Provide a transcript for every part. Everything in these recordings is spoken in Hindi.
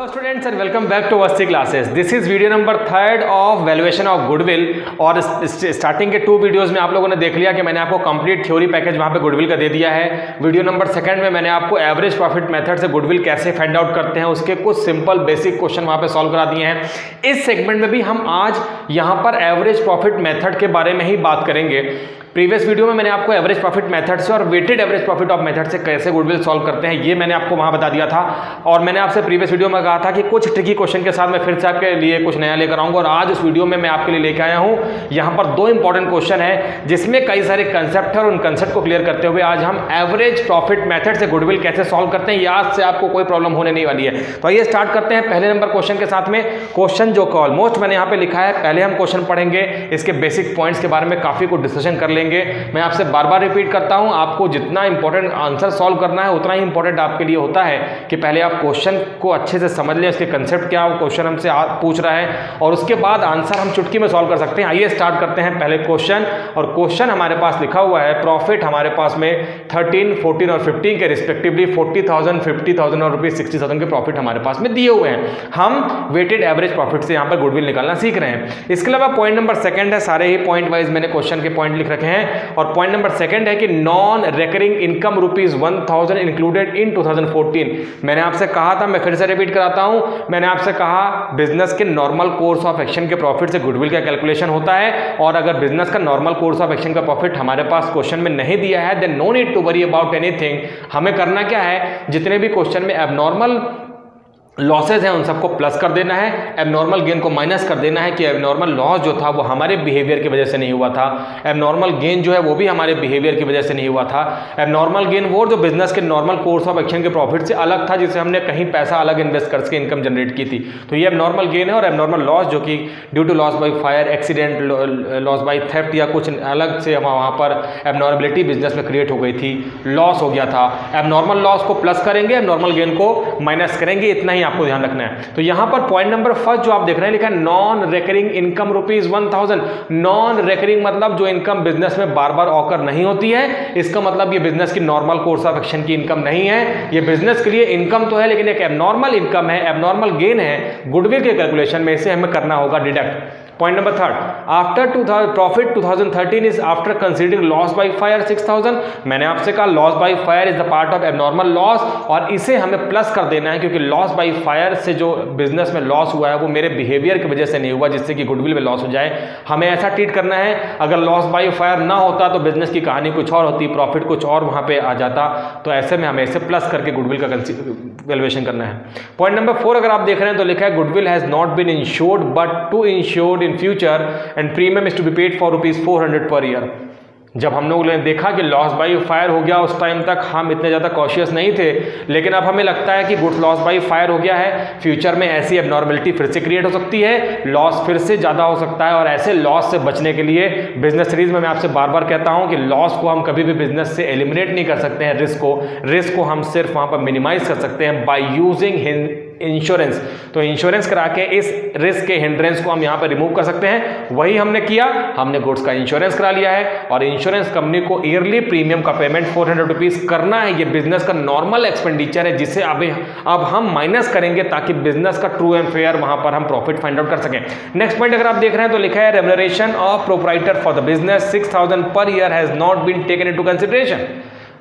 Hello students and welcome back to varsity classes. This is video number 3 of valuation of goodwill. और स्टार्टिंग के 2 वीडियोस में आप लोगों ने देख लिया कि मैंने आपको कंप्लीट थ्योरी पैकेज वहां पे गुडविल का दे दिया है। वीडियो नंबर 2 में मैंने आपको एवरेज प्रॉफिट मेथड से गुडविल कैसे फाइंड आउट करते हैं उसके कुछ सिंपल बेसिक क्वेश्चन वहां पे सॉल्व करा दिए हैं। इस सेगमेंट में भी हम आज यहां पर एवरेज प्रॉफिट मेथड के बारे में ही बात करेंगे। प्रीवियस वीडियो में मैंने आपको एवरेज प्रॉफिट मेथड से और weighted average profit of method से कैसे गुडविल सॉल्व करते हैं ये मैंने आपको वहां बता दिया था। और मैंने आपसे प्रीवियस वीडियो में कहा था कि कुछ ट्रिकी क्वेश्चन के साथ मैं फिर से आपके लिए कुछ नया लेकर आऊंगा। और आज इस वीडियो में मैं आपके लिए लेकर आया हूं यहां पर 2 इंपॉर्टेंट क्वेश्चन है जिसमें कई सारे कंसेप्ट है और उन कंसेप्ट को क्लियर करते हुए आज हम एवरेज प्रॉफिट मेथड से गुडविल कैसे सॉल्व करते हैं आज से आपको कोई प्रॉब्लम होने नहीं वाली है। तो आइए स्टार्ट करते हैं पहले नंबर क्वेश्चन के साथ में। क्वेश्चन जो ऑलमोस्ट मैंने यहाँ पे लिखा है, पहले हम क्वेश्चन पढ़ेंगे, इसके बेसिक पॉइंट्स के बारे में काफी कुछ डिस्कशन कर लेंगे। मैं आपसे बार बार रिपीट करता हूं, आपको जितना इंपॉर्टेंट आंसर सॉल्व करना है उतना ही इंपॉर्टेंट आपके लिए होता है कि पहले आप क्वेश्चन को अच्छे से समझ लें, इसके कंसेप्ट क्या है, क्वेश्चन हमसे पूछ रहा है और उसके बाद आंसर हम चुटकी में सॉल्व कर सकते हैं। आइए स्टार्ट करते हैं पहले क्वेश्चन। और क्वेश्चन हमारे पास लिखा हुआ है, प्रॉफिट हमारे पास में 13, 14 और 15 के रिस्पेक्टिवली 40,000, 50,000 और ₹60,000 के प्रॉफिट हमारे पास में दिए हुए हैं। हम वेटेड एवरेज प्रॉफिट से यहां पर गुडविल निकालना सीख रहे हैं। इसके अलावा पॉइंट नंबर 2 है, सारे ही पॉइंट वाइज मैंने क्वेश्चन के पॉइंट लिख रखे हैं। और पॉइंट नंबर 2 है कि non recurring income ₹1,000 included in 2014। मैंने आपसे कहा था, मैं फिर से रिपीट कराता हूं, मैंने आपसे कहा बिजनेस के नॉर्मल कोर्स ऑफ एक्शन के प्रॉफिट से गुडविल का कैलकुलेशन होता है। और अगर बिजनेस का नॉर्मल कोर्स ऑफ एक्शन का प्रॉफिट हमारे पास क्वेश्चन में नहीं दिया है then no need to worry about anything. हमें करना क्या है, जितने भी क्वेश्चन में एबनॉर्मल लॉसेज हैं उन सबको प्लस कर देना है, एबनॉर्मल गेन को माइनस कर देना है कि एबनॉर्मल लॉस जो था वो हमारे बिहेवियर की वजह से नहीं हुआ था, एबनॉर्मल गेन जो है वो भी हमारे बिहेवियर की वजह से नहीं हुआ था। एबनॉर्मल गेन वो जो बिजनेस के नॉर्मल कोर्स ऑफ एक्शन के प्रॉफिट से अलग था, जिसे हमने कहीं पैसा अलग इन्वेस्ट करके इनकम जनरेट की थी, तो ये एबनॉर्मल गेन है। और एबनॉर्मल लॉस जो कि due to loss by fire, accident, loss by theft या कुछ अलग से वहाँ पर एबनॉर्मलिटी बिजनेस में क्रिएट हो गई थी, लॉस हो गया था। एबनॉर्मल लॉस को प्लस करेंगे, एबनॉर्मल गेन को माइनस करेंगे, इतना ही आपको ध्यान रखना है। तो यहां पर पॉइंट नंबर 1 जो आप देख रहे हैं लिखा है non recurring income ₹1,000। Non recurring मतलब जो इनकम बिजनेस में बार बार ऑकर नहीं होती है, इसका मतलब ये बिजनेस की नॉर्मल कोर्स ऑफ एक्शन की इनकम नहीं है। ये बिजनेस के लिए इनकम तो है लेकिन एक एबनॉर्मल इनकम है, एबनॉर्मल गेन है। गुडविल के कैलकुलेशन में इसे हमें करना होगा deduct. Point number 3, after profit 2013 is after considering loss by fire 6,000। मैंने आपसे कहा loss by fire is the part of abnormal loss और इसे हमें प्लस कर देना है क्योंकि लॉस बाई फायर से जो बिजनेस में लॉस हुआ है वो मेरे बिहेवियर की वजह से नहीं हुआ जिससे कि गुडविल में लॉस हो जाए। हमें ऐसा ट्रीट करना है, अगर लॉस बाई फायर ना होता तो बिजनेस की कहानी कुछ और होती, प्रॉफिट कुछ और वहां पे आ जाता। तो ऐसे में हमें इसे प्लस करके गुडविल का वैल्यूएशन करना है। पॉइंट नंबर 4 अगर आप देख रहे हैं तो लिखा है goodwill has not been insured but to insured in future and premium is to be paid for ₹400 per year. जब हम लोगों ने देखा कि लॉस बाई फायर हो गया, उस टाइम तक हम इतने ज़्यादा कॉशियस नहीं थे, लेकिन अब हमें लगता है कि गुड लॉस बाई फायर हो गया है, फ्यूचर में ऐसी एबनॉर्मलिटी फिर से क्रिएट हो सकती है, लॉस फिर से ज़्यादा हो सकता है। और ऐसे लॉस से बचने के लिए बिजनेस सीरीज में मैं आपसे बार बार कहता हूं कि लॉस को हम कभी भी बिजनेस से एलिमिनेट नहीं कर सकते हैं, रिस्क को हम सिर्फ वहाँ पर मिनिमाइज कर सकते हैं बाई यूजिंग इंश्योरेंस। तो इंश्योरेंस करा के इस रिस्क के हिंड्रेंस को हम यहां पर रिमूव कर सकते हैं। वही हमने किया, हमने गुड्स का इंश्योरेंस करा लिया है और इंश्योरेंस कंपनी को ईयरली प्रीमियम का पेमेंट ₹400 करना है। ये बिजनेस का नॉर्मल एक्सपेंडिचर है जिसे अब हम माइनस करेंगे ताकि बिजनेस का ट्रू एंड फेयर वहां पर हम प्रॉफिट फाइंड आउट कर सकें। नेक्स्ट पॉइंट अगर आप देख रहे हैं तो लिखा है remuneration of proprietor for the business 6,000 per year has not been taken into consideration.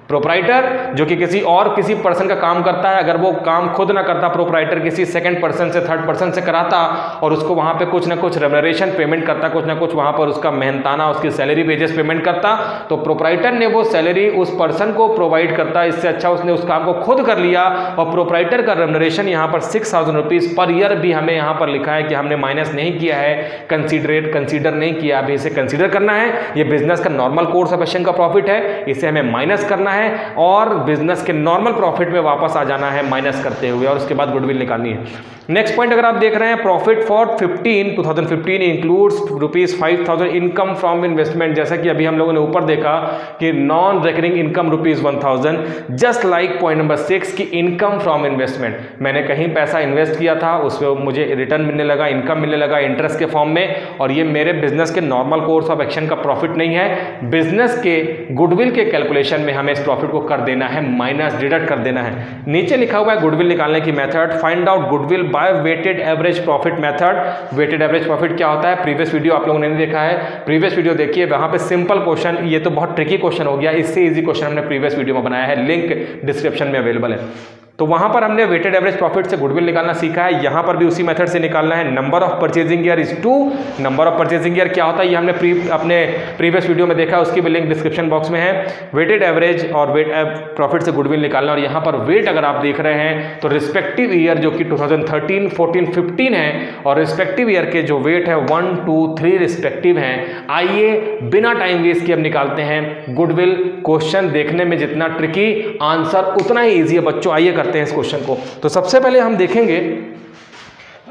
Proprietor जो कि किसी पर्सन का काम करता है, अगर वो काम खुद ना करता, प्रोप्राइटर किसी सेकंड पर्सन से, थर्ड पर्सन से कराता और उसको वहां पे कुछ ना कुछ रेम्युनरेशन पेमेंट करता, कुछ ना कुछ वहां पर उसका मेहनताना, उसकी सैलरी वेजेस पेमेंट करता, तो प्रोप्राइटर ने वो सैलरी उस पर्सन को प्रोवाइड करता। इससे अच्छा उसने उस काम को खुद कर लिया और प्रोप्राइटर का रेम्युनरेशन यहाँ पर ₹6,000 पर ईयर भी हमें यहाँ पर लिखा है कि हमने माइनस नहीं किया है, कंसीडर नहीं किया, अभी इसे कंसीडर करना है। ये बिजनेस का नॉर्मल कोर्स ऑफ एक्शन का प्रॉफिट है, इसे हमें माइनस करना है और बिजनेस के नॉर्मल प्रॉफिट में वापस आ जाना है माइनस करते हुए और उसके बाद गुडविल निकालनी है। नेक्स्ट पॉइंट अगर आप देख रहे हैं profit for 2015 includes ₹5,000 income from investment. जैसा कि अभी हम लोगों ने ऊपर देखा कि non recurring income ₹1,000, just like point number 6 की इनकम फ्रॉम इन्वेस्टमेंट। मैंने कहीं पैसा इन्वेस्ट किया था, उसमें मुझे रिटर्न मिलने लगा, इनकम मिलने लगा इंटरेस्ट के फॉर्म में, और ये मेरे बिजनेस के नॉर्मल कोर्स ऑफ एक्शन का प्रॉफिट नहीं है। बिजनेस के गुडविल के कैलकुलेशन में हमें इस प्रॉफिट को कर देना है माइनस, डिडक्ट कर देना है। नीचे लिखा हुआ है गुडविल निकालने की method, find out goodwill by weighted average profit method. Weighted average profit क्या होता है, प्रीवियस वीडियो आप लोगों ने नहीं देखा है, प्रीवियस वीडियो देखिए, वहां पे सिंपल क्वेश्चन, ये तो बहुत ट्रिकी क्वेश्चन हो गया, इससे इजी क्वेश्चन हमने प्रीवियस वीडियो में बनाया है, लिंक डिस्क्रिप्शन में अवेलेबल है। तो वहां पर हमने वेटेड एवरेज प्रॉफिट से गुडविल निकालना सीखा है, यहां पर भी उसी मेथड से निकालना है। Number of purchasing year is 2। Number of purchasing year क्या होता है, ये हमने अपने प्रीवियस वीडियो में देखा, उसकी भी लिंक डिस्क्रिप्शन बॉक्स में है। वेटेड एवरेज और वेट प्रॉफिट से गुडविल निकालना, और यहां पर वेट अगर आप देख रहे हैं तो रिस्पेक्टिव ईयर जो कि 2013, 14, 15 है, और रिस्पेक्टिव ईयर के जो वेट है 1, 2, 3 रिस्पेक्टिव हैं। आइए बिना टाइम वेस्ट किए अब निकालते हैं गुडविल। क्वेश्चन देखने में जितना ट्रिकी, आंसर उतना ही ईजी है बच्चों। आइए करते हैं इस क्वेश्चन को। तो सबसे पहले हम देखेंगे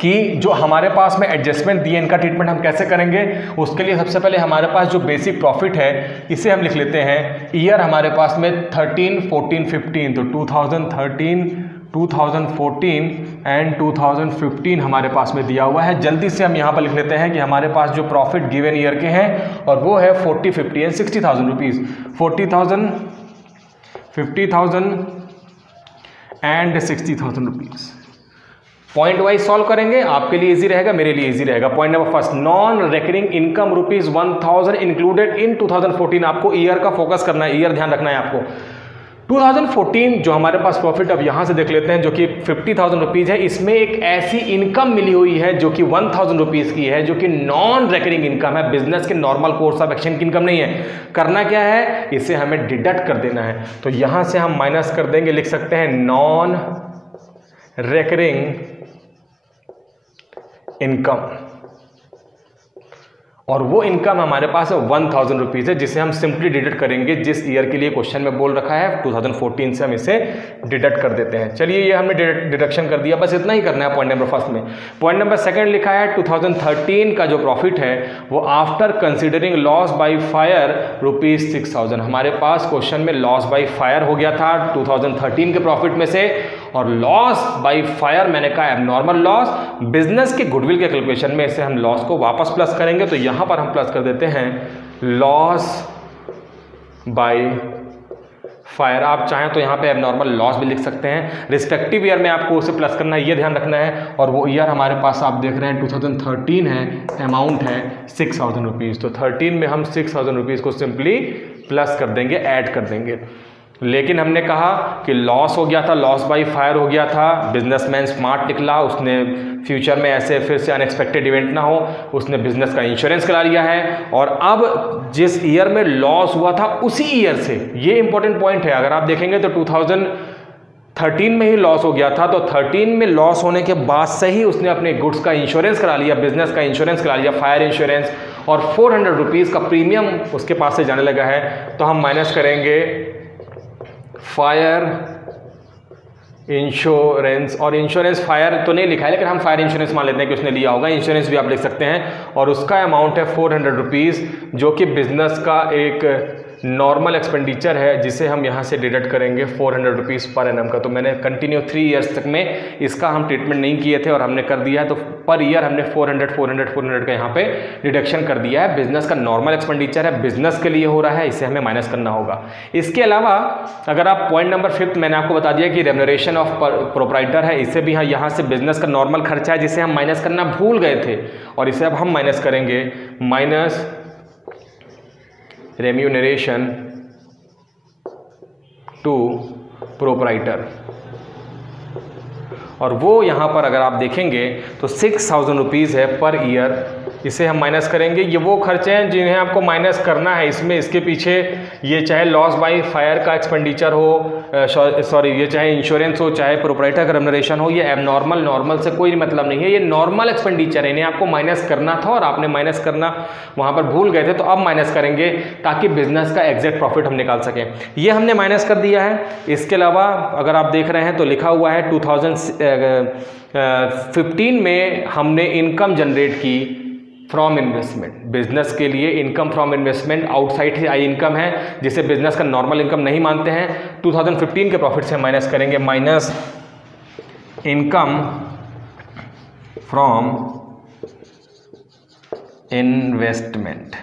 कि जो हमारे पास में एडजस्टमेंट दिए, इनका ट्रीटमेंट हम कैसे करेंगे। उसके लिए सबसे पहले हमारे पास जो बेसिक प्रॉफिट है इसे हम लिख लेते हैं। ईयर हमारे पास में 13, 14, 15, तो 2013, 2014 एंड 2015 हमारे पास में दिया हुआ है। जल्दी से हम यहाँ पर लिख लेते हैं कि हमारे पास जो प्रॉफिट गिवन ईयर के हैं और वो है 40, 50 and 60,000 rupees. 40,000, 50,000 and 60,000 rupees. Point wise solve करेंगे, आपके लिए इजी रहेगा, मेरे लिए इजी रहेगा। Point number first, non recurring income rupees 1000 included in 2014। आपको ईयर का फोकस करना है, ईयर ध्यान रखना है आपको। 2014 जो हमारे पास प्रॉफिट, अब यहाँ से देख लेते हैं, जो कि 50,000 रुपीज़ है, इसमें एक ऐसी इनकम मिली हुई है जो कि 1000 रुपीज़ की है, जो कि नॉन रिकरिंग इनकम है, बिजनेस के नॉर्मल कोर्स ऑफ एक्शन की इनकम नहीं है। करना क्या है, इसे हमें डिडक्ट कर देना है। तो यहाँ से हम माइनस कर देंगे, लिख सकते हैं नॉन रिकरिंग इनकम, और वो इनकम हमारे पास 1000 रुपीज़ है, जिसे हम सिंपली डिडक्ट करेंगे। जिस ईयर के लिए क्वेश्चन में बोल रखा है 2014 से हम इसे डिडक्ट कर देते हैं। चलिए ये हमने डिडक्शन कर दिया, बस इतना ही करना है पॉइंट नंबर फर्स्ट में। पॉइंट नंबर सेकंड लिखा है 2013 का जो प्रॉफिट है वो after considering loss by fire rupees 6000। हमारे पास क्वेश्चन में लॉस बाय फायर हो गया था 2013 के प्रॉफिट में से, और लॉस बाय फायर मैंने कहा एबनॉर्मल लॉस, बिजनेस के गुडविल के कैलकुलेशन में इसे हम लॉस को वापस प्लस करेंगे। तो यहां पर हम प्लस कर देते हैं लॉस बाय फायर। आप चाहें तो यहां पे एबनॉर्मल लॉस भी लिख सकते हैं। रिस्पेक्टिव ईयर में आपको उसे प्लस करना है, ये ध्यान रखना है। और वो ईयर हमारे पास आप देख रहे हैं 2013 है, अमाउंट है 6000 रुपीज़। तो 13 में हम 6000 रुपीज़ को सिंपली प्लस कर देंगे, ऐड कर देंगे। लेकिन हमने कहा कि लॉस हो गया था, लॉस बाय फायर हो गया था, बिजनेसमैन स्मार्ट निकला, उसने फ्यूचर में ऐसे फिर से अनएक्सपेक्टेड इवेंट ना हो, उसने बिजनेस का इंश्योरेंस करा लिया है। और अब जिस ईयर में लॉस हुआ था उसी ईयर से, ये इंपॉर्टेंट पॉइंट है, अगर आप देखेंगे तो 2013 में ही लॉस हो गया था, तो 13 में लॉस होने के बाद से ही उसने अपने गुड्स का इंश्योरेंस करा लिया, बिजनेस का इंश्योरेंस करा लिया, फायर इंश्योरेंस, और 400 रुपीज़ का प्रीमियम उसके पास से जाने लगा है। तो हम माइनस करेंगे फायर इंश्योरेंस, और इंश्योरेंस फायर तो नहीं लिखा है लेकिन हम फायर इंश्योरेंस मान लेते हैं कि उसने लिया होगा, इंश्योरेंस भी आप लिख सकते हैं। और उसका अमाउंट है 400 रुपीज़, जो कि बिजनेस का एक नॉर्मल एक्सपेंडिचर है, जिसे हम यहाँ से डिडक्ट करेंगे 400 रुपीज़ पर एनम का। तो मैंने कंटिन्यू 3 ईयर्स तक में इसका हम ट्रीटमेंट नहीं किए थे और हमने कर दिया है, तो पर ईयर हमने 400 का यहाँ पे डिडक्शन कर दिया है। बिजनेस का नॉर्मल एक्सपेंडिचर है, बिजनेस के लिए हो रहा है, इसे हमें माइनस करना होगा। इसके अलावा अगर आप पॉइंट नंबर 5 मैंने आपको बता दिया कि रेम्यूनरेशन ऑफ प्रोप्राइटर है, इसे भी यहाँ से बिजनेस का नॉर्मल खर्चा है जिसे हम माइनस करना भूल गए थे, और इसे अब हम माइनस करेंगे, माइनस रेम्यूनरेशन टू प्रोप्राइटर। और वो यहाँ पर अगर आप देखेंगे तो 6000 रुपीज़ है पर ईयर, इसे हम माइनस करेंगे। ये वो खर्चे हैं जिन्हें आपको माइनस करना है इसमें, इसके पीछे ये चाहे लॉस बाय फायर का एक्सपेंडिचर हो, सॉरी ये चाहे इंश्योरेंस हो, चाहे प्रोप्राइटर का रेम्यूनरेशन हो, ये एबनॉर्मल नॉर्मल से कोई मतलब नहीं है, ये नॉर्मल एक्सपेंडिचर है, इन्हें आपको माइनस करना था और आपने माइनस करना वहाँ पर भूल गए थे, तो अब माइनस करेंगे ताकि बिजनेस का एग्जैक्ट प्रॉफिट हम निकाल सकें। ये हमने माइनस कर दिया है। इसके अलावा अगर आप देख रहे हैं तो लिखा हुआ है 2015 में हमने इनकम जनरेट की फ्रॉम इन्वेस्टमेंट, बिजनेस के लिए इनकम फ्रॉम इन्वेस्टमेंट आउटसाइड से आई इनकम है, जिसे बिजनेस का नॉर्मल इनकम नहीं मानते हैं। 2015 के प्रॉफिट से माइनस करेंगे, माइनस इनकम फ्रॉम इन्वेस्टमेंट,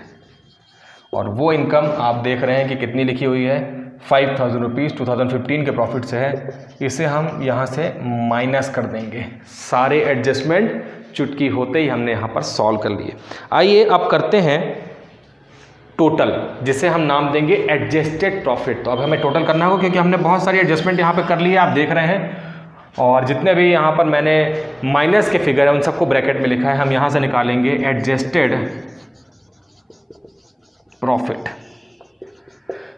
और वो इनकम आप देख रहे हैं कि कितनी लिखी हुई है 5,000 रुपीज़ 2015 के प्रॉफिट से है, इसे हम यहाँ से माइनस कर देंगे। सारे एडजस्टमेंट चुटकी होते ही हमने यहाँ पर सॉल्व कर लिए। आइए अब करते हैं टोटल, जिसे हम नाम देंगे एडजस्टेड प्रॉफिट। तो अब हमें टोटल करना होगा क्योंकि हमने बहुत सारी एडजस्टमेंट यहाँ पे कर ली है, आप देख रहे हैं, और जितने भी यहाँ पर मैंने माइनस के फिगर है उन सबको ब्रैकेट में लिखा है। हम यहाँ से निकालेंगे एडजस्टेड प्रॉफिट,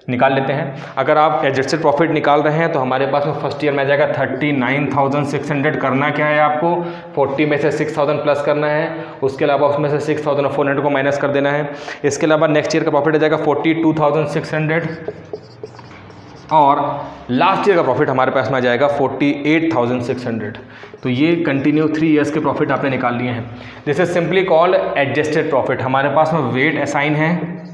निकाल लेते हैं। अगर आप एडजस्टेड प्रॉफिट निकाल रहे हैं तो हमारे पास में फर्स्ट ईयर में आ जाएगा 39,600। करना क्या है आपको, 40 में से 6,000 प्लस करना है, उसके अलावा उसमें से 6,400 को माइनस कर देना है। इसके अलावा नेक्स्ट ईयर का प्रॉफिट आ जाएगा 42,600 और लास्ट ईयर का प्रॉफिट हमारे पास में आ जाएगा 48,600। तो ये कंटिन्यू 3 ईयर्स के प्रॉफिट आपने निकाल लिए हैं। This is simply called adjusted profit. हमारे पास में वेट असाइन है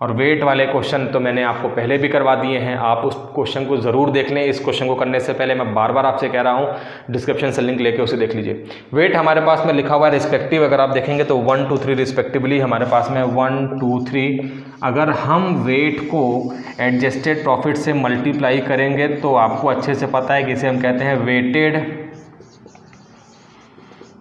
और वेट वाले क्वेश्चन तो मैंने आपको पहले भी करवा दिए हैं, आप उस क्वेश्चन को ज़रूर देख लें। इस क्वेश्चन को करने से पहले मैं बार बार आपसे कह रहा हूँ, डिस्क्रिप्शन से लिंक लेके उसे देख लीजिए। वेट हमारे पास में लिखा हुआ है रिस्पेक्टिव, अगर आप देखेंगे तो 1 2 3 रिस्पेक्टिवली हमारे पास में 1 2 3। अगर हम वेट को एडजस्टेड प्रॉफिट से मल्टीप्लाई करेंगे तो आपको अच्छे से पता है कि इसे हम कहते हैं वेटेड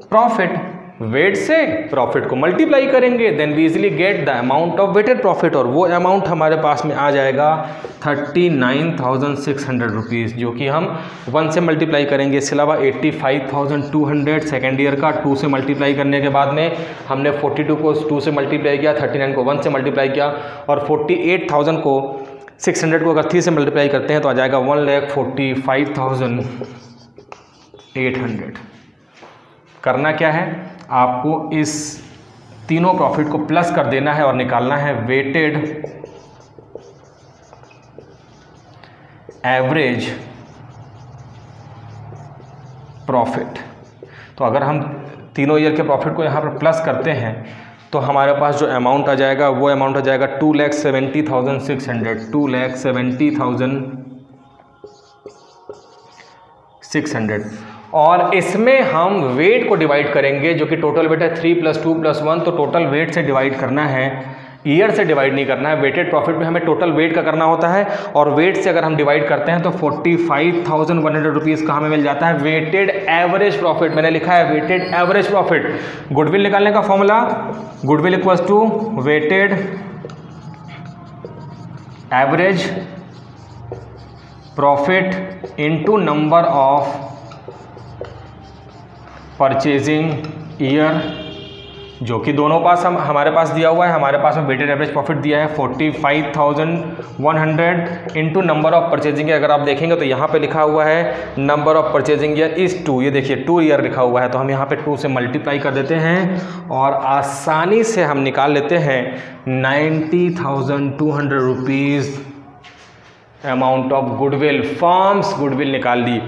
प्रॉफिट। वेट से प्रॉफिट को मल्टीप्लाई करेंगे then we easily get the amount of weighted profit, और वो अमाउंट हमारे पास में आ जाएगा 39,600 रुपीज़, जो कि हम 1 से मल्टीप्लाई करेंगे। इसके अलावा 85,200 सेकेंड ईयर का 2 से मल्टीप्लाई करने के बाद में हमने 42 को 2 से मल्टीप्लाई किया, 39 को 1 से मल्टीप्लाई किया, और 48,600 को अगर 3 से मल्टीप्लाई करते हैं तो आ जाएगा 1,45,800। करना क्या है, आपको इस तीनों प्रॉफिट को प्लस कर देना है और निकालना है वेटेड एवरेज प्रॉफिट। तो अगर हम तीनों ईयर के प्रॉफिट को यहाँ पर प्लस करते हैं तो हमारे पास जो अमाउंट आ जाएगा वो अमाउंट आ जाएगा 2,70,600, 2,70,600। और इसमें हम वेट को डिवाइड करेंगे, जो कि टोटल वेट है 3 + 2 + 1, तो टोटल वेट से डिवाइड करना है, ईयर से डिवाइड नहीं करना है। वेटेड प्रॉफिट में हमें टोटल वेट का करना होता है, और वेट से अगर हम डिवाइड करते हैं तो 45,100 रुपीज़ का हमें मिल जाता है वेटेड एवरेज प्रॉफिट। मैंने लिखा है वेटेड एवरेज प्रॉफिट। गुडविल निकालने का formula, goodwill equals to weighted average profit into number of purchasing year, जो कि दोनों पास हमारे पास दिया हुआ है। हमारे पास में वेटेड एवरेज प्रॉफिट दिया है 45,100 into number of purchasing year. अगर आप देखेंगे तो यहाँ पे लिखा हुआ है number of purchasing year is 2, ये देखिए 2 ईयर लिखा हुआ है, तो हम यहाँ पे 2 से मल्टीप्लाई कर देते हैं और आसानी से हम निकाल लेते हैं 90,200 rupees amount of goodwill. Firms goodwill निकाल ली।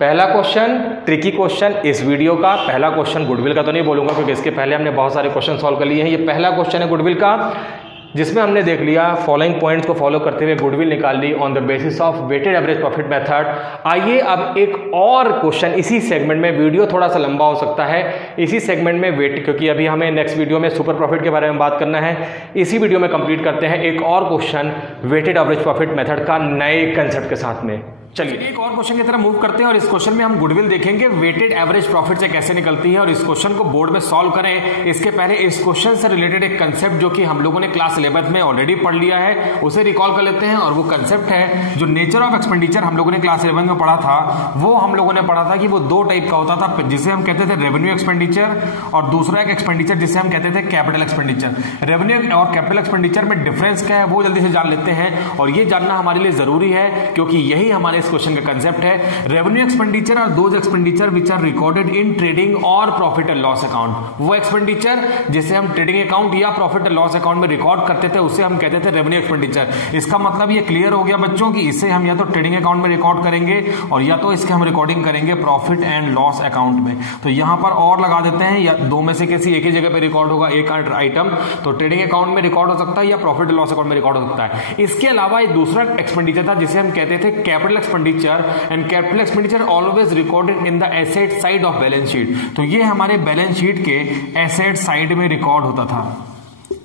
पहला क्वेश्चन, ट्रिकी क्वेश्चन इस वीडियो का पहला क्वेश्चन, गुडविल का तो नहीं बोलूंगा क्योंकि इसके पहले हमने बहुत सारे क्वेश्चन सॉल्व कर लिए हैं। ये पहला क्वेश्चन है गुडविल का, जिसमें हमने देख लिया फॉलोइंग पॉइंट्स को फॉलो करते हुए गुडविल निकाल ली on the basis of weighted average profit method. आइए अब एक और क्वेश्चन इसी सेगमेंट में, वीडियो थोड़ा सा लंबा हो सकता है इसी सेगमेंट में वेट, क्योंकि अभी हमें नेक्स्ट वीडियो में सुपर प्रॉफिट के बारे में बात करना है। इसी वीडियो में कंप्लीट करते हैं एक और question weighted average profit method का नए कंसेप्ट के साथ में। चलिए एक और क्वेश्चन की तरफ मूव करते हैं और इस क्वेश्चन में हम गुडविल देखेंगे वेटेड एवरेज प्रॉफिट से कैसे निकलती है, और इस क्वेश्चन को बोर्ड में सॉल्व करें। इसके पहले इस क्वेश्चन से रिलेटेड एक कंसेप्ट जो कि हम लोगों ने क्लास 11th में ऑलरेडी पढ़ लिया है उसे रिकॉल कर लेते हैं। और वो कंसेप्ट है जो नेचर ऑफ एक्सपेंडिचर हम लोगों ने क्लास 11 में पढ़ा था। वो हम लोगों ने पढ़ा था कि वो 2 टाइप का होता था, जिसे हम कहते थे रेवेन्यू एक्सपेंडिचर, और दूसरा एक एक्सपेंडिचर जिसे हम कहते थे कैपिटल एक्सपेंडिचर। रेवेन्यू और कैपिटल एक्सपेंडिचर में डिफरेंस क्या है वो जल्दी से जान लेते हैं, और ये जानना हमारे लिए जरूरी है क्योंकि यही हमारे इस क्वेश्चन का कंसेप्ट है। रेवेन्यू एक्सपेंडिचर और those expenditure which are recorded in trading और प्रॉफिट एंड लॉस अकाउंट। वो एक्सपेंडिचर जिसे हम ट्रेडिंग अकाउंट या प्रॉफिट एंड लॉस अकाउंट में रिकॉर्ड करते थे उसे हम कहते थे रेवेन्यू एक्सपेंडिचर। इसका मतलब ये क्लियर हो गया बच्चों कि इसे हम या तो ट्रेडिंग अकाउंट में रिकॉर्ड करेंगे और या तो इसके हम रिकॉर्डिंग करेंगे प्रॉफिट एंड लॉस अकाउंट में। तो यहां पर और लगा देते हैं, या 2 में से किसी एक ही जगह पे रिकॉर्ड होगा एक आइटम, तो ट्रेडिंग अकाउंट में रिकॉर्ड हो सकता है या प्रॉफिट एंड लॉस अकाउंट में रिकॉर्ड हो सकता है। इसके अलावा एक दूसरा एक्सपेंडिचर था जिसे हम कहते थे capital expenditure, and capital expenditure always recorded in the asset side of balance sheet. तो ये हमारे बैलेंस शीट के एसेट साइड में रिकॉर्ड होता था।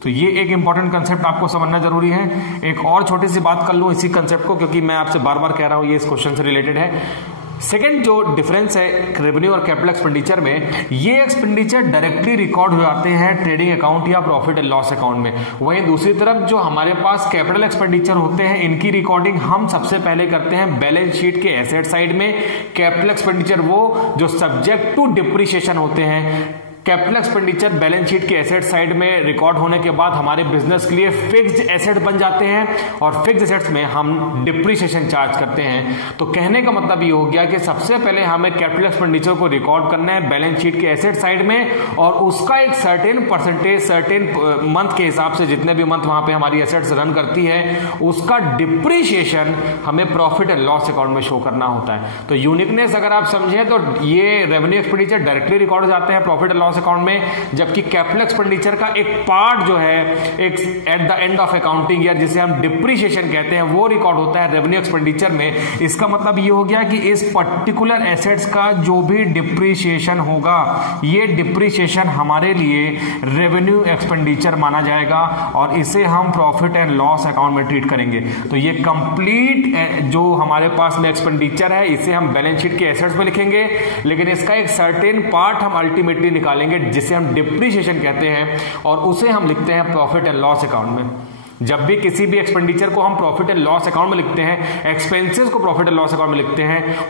तो ये एक इंपॉर्टेंट कंसेप्ट आपको समझना जरूरी है। एक और छोटी सी बात कर लूं इसी कंसेप्ट को, क्योंकि मैं आपसे बार बार कह रहा हूं ये इस क्वेश्चन से रिलेटेड है। सेकंड जो डिफरेंस है रेवेन्यू और कैपिटल एक्सपेंडिचर में, ये एक्सपेंडिचर डायरेक्टली रिकॉर्ड हो जाते हैं ट्रेडिंग अकाउंट या प्रॉफिट एंड लॉस अकाउंट में। वहीं दूसरी तरफ जो हमारे पास कैपिटल एक्सपेंडिचर होते हैं, इनकी रिकॉर्डिंग हम सबसे पहले करते हैं बैलेंस शीट के एसेट साइड में। कैपिटल एक्सपेंडिचर वो जो सब्जेक्ट टू डिप्रिसिएशन होते हैं। कैपिटल एक्सपेंडिचर बैलेंस शीट के एसेट साइड में रिकॉर्ड होने के बाद हमारे बिजनेस के लिए फिक्स्ड एसेट बन जाते हैं और फिक्स्ड एसेट्स में हम डिप्रिसिएशन चार्ज करते हैं। तो कहने का मतलब ये हो गया कि सबसे पहले हमें कैपिटल एक्सपेंडिचर को रिकॉर्ड करना है बैलेंस शीट के एसेट साइड में, और उसका एक सर्टेन परसेंटेज सर्टेन मंथ के हिसाब से, जितने भी मंथ वहां पे हमारी एसेट्स रन करती है, उसका डिप्रिसिएशन हमें प्रॉफिट एंड लॉस अकाउंट में शो करना होता है। तो यूनिकनेस अगर आप समझें तो ये रेवेन्यू एक्सपेंडिचर डायरेक्टली रिकॉर्ड हो जाते हैं प्रॉफिट एंड लॉस अकाउंट में, जबकि कैपिटल एक्सपेंडिचर का एक पार्ट जो है एक at the end of accounting year, जिसे हम डिप्रिसिएशन कहते हैं, वो रिकॉर्ड होता है रेवेन्यू एक्सपेंडिचर में। इसका मतलब ये हो गया कि इस पर्टिकुलर एसेट्स का जो भी डिप्रिसिएशन होगा, ये डिप्रिसिएशन हमारे लिए रेवेन्यू एक्सपेंडिचर माना जाएगा और इसे हम प्रॉफिट एंड लॉस अकाउंट में ट्रीट करेंगे। तो ये कंप्लीट जो हमारे पास में एक्सपेंडिचर है, इसे हम बैलेंस शीट के एसेट्स में लिखेंगे, लेकिन इसका एक सर्टेन पार्ट हम अल्टीमेटली निकालेंगे जिसे हम डिप्रिसिएशन कहते हैं, और उसे हम लिखते हैं प्रॉफिट एंड लॉस अकाउंट में। जब भी किसी भी एक्सपेंडिचर को हम प्रॉफिट एंड लॉस अकाउंट में लिखते हैं, एक्सपेंसेस को प्रॉफिट एंड लॉस अकाउंट में लिखते हैं,